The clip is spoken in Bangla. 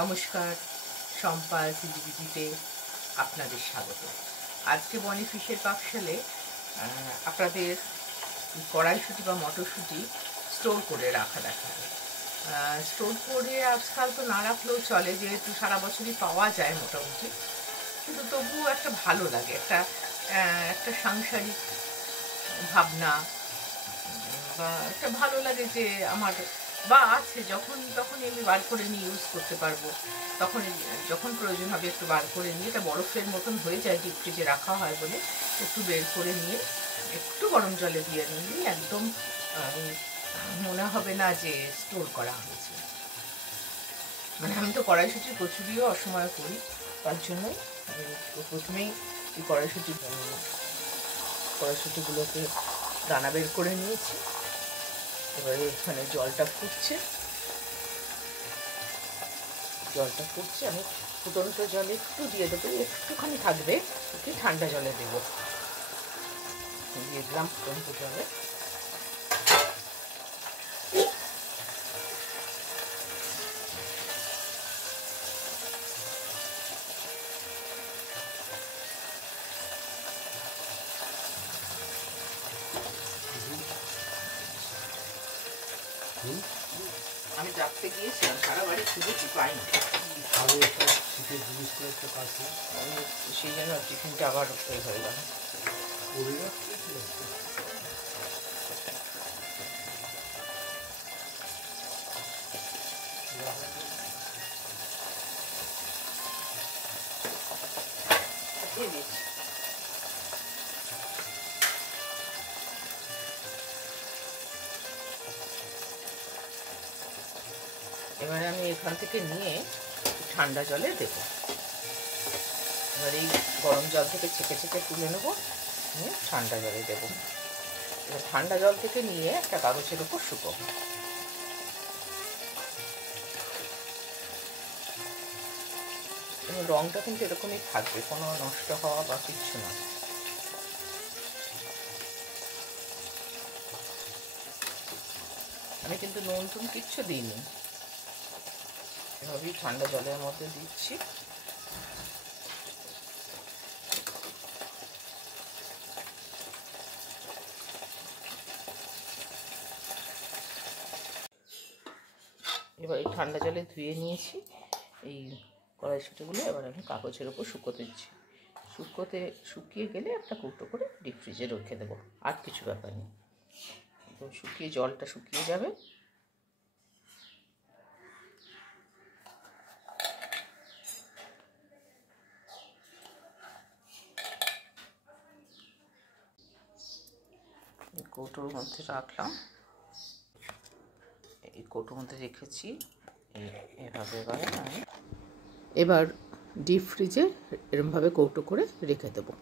নমস্কার, শম্পা সিজিবিজিতে আপনাদের স্বাগত। আজকে বনি ফিশের পাকশালে আপনাদের কড়াইশুঁটি বা মটরশুঁটি স্টোর করে রাখা দেখাবে। স্টোর করে আজকাল তো না রাখলেও চলে, যেহেতু সারা বছরই পাওয়া যায় মোটামুটি, কিন্তু তবুও একটা ভালো লাগে, একটা সাংসারিক ভাবনা বা একটা ভালো লাগে যে আমার বা আছে, যখন তখনই আমি বার করে নিয়ে ইউজ করতে পারবো, তখন যখন প্রয়োজন হবে একটু বার করে নিয়ে, এটা বরফের মতন হয়ে যায় ডিপ ফ্রিজে রাখা হয় বলে, একটু বের করে নিয়ে একটু গরম জলে দিয়ে নিলে একদম মনে হবে না যে স্টোর করা হয়েছে। মানে আমি তো কড়াইশুঁটির কচুরিও অসময়ে করি, তার জন্যই আমি প্রথমেই এই কড়াইশুঁটিগুলোকে দানা বের করে নিয়েছি। এবারে এখানে জলটা ফুটছে, আমি ফুটন্ত জলে একটু দিয়ে দেবো, একটুখানি থাকবে, একটু ঠান্ডা জলে দেবো। দিয়ে দিলাম ফুটন্ত জলে। আমি রাখতে গিয়েছিলাম, সারা বাড়ি খুঁজেছি, পাইনি। সেই জন্য টিফিনটা আবার হয়ে গেল। এবারে আমি এখান থেকে নিয়ে ঠান্ডা জলে দেবো। এবার এই গরম জল থেকে ছেঁকে ছেঁকে তুলে নেবো, নিয়ে ঠান্ডা জলে দেবো। এবার ঠান্ডা জল থেকে নিয়ে একটা কাগজের উপর শুকোবো। রঙটা কিন্তু এরকমই থাকবে, কোনো নষ্ট হওয়া বা কিচ্ছু না। আমি কিন্তু নুন টুন কিচ্ছু দিইনি, এভাবেই ঠান্ডা জলের মধ্যে দিচ্ছি। এবার এই ঠান্ডা জলে ধুয়ে নিয়েছি এই কড়াইশুঁটিগুলো। এবার আমি কাগজের ওপর শুকোতে দিচ্ছি। শুকিয়ে গেলে একটা কৌটো করে ডিপ ফ্রিজে রেখে দেবো, আর কিছু ব্যাপার নেই। তো জলটা শুকিয়ে যাবে। এই কৌটোর মধ্যে রাখলাম, এই কৌটোর মধ্যে রেখেছি এভাবে। এবার ডিপ ফ্রিজে এরমভাবে কৌটো করে রেখে দেবো।